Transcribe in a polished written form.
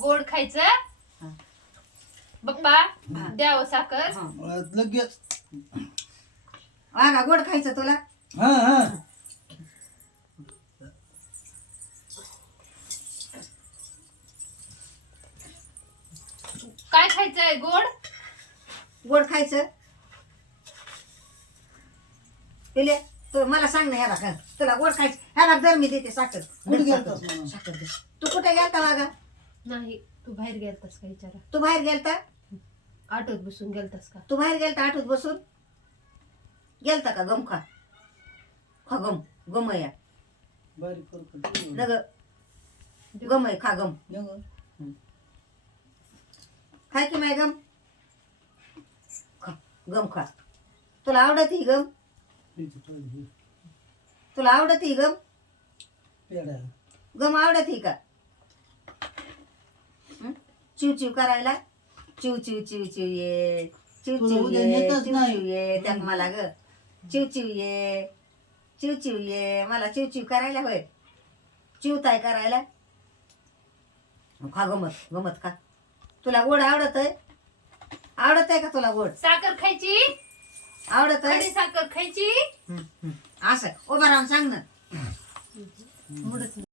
गोड खायचं बाप्पा द्यावं साखर लगेच वागा गोड खायचं तुला हा हा काय खायचंय गोड गोड खायचं पिले तू मला सांग ना ह्या बघा तुला गोड खायचं ह्या बघ जर मी देते साखर कुठे दे गेलतास साखर. म्हणा? साखर दे. तू कुठे गेलता वागा नाही तू बाहेर गेलतास का विचारा तू बाहेर गेलता ऑटोत बसून गेलतास का तू बाहेर गेलता आठवत बसून गेलता का गम खा खा गम गम या बारीक कर नग गम आहे खा गम खाय की माय गम खा गम खा तुला आवडत ही गम तुला आवडत ही गम गम आवडत ही का हं? चिव चिव करायला चिव चिव चिव चिव ये चिव तुला चिव उद्या ये नेतच चिव नाही. चिव ये त्यात मला ग चिव चिव ये चिव चिव ये मला चिव चिव करायला होय चिवताय करायला खा गमत गमत खा तुला गोड आवडत आहे का तुला गोड साखर खायची आवडत आहे खडी साखर खायची असं उभा राहून सांग ना मुडच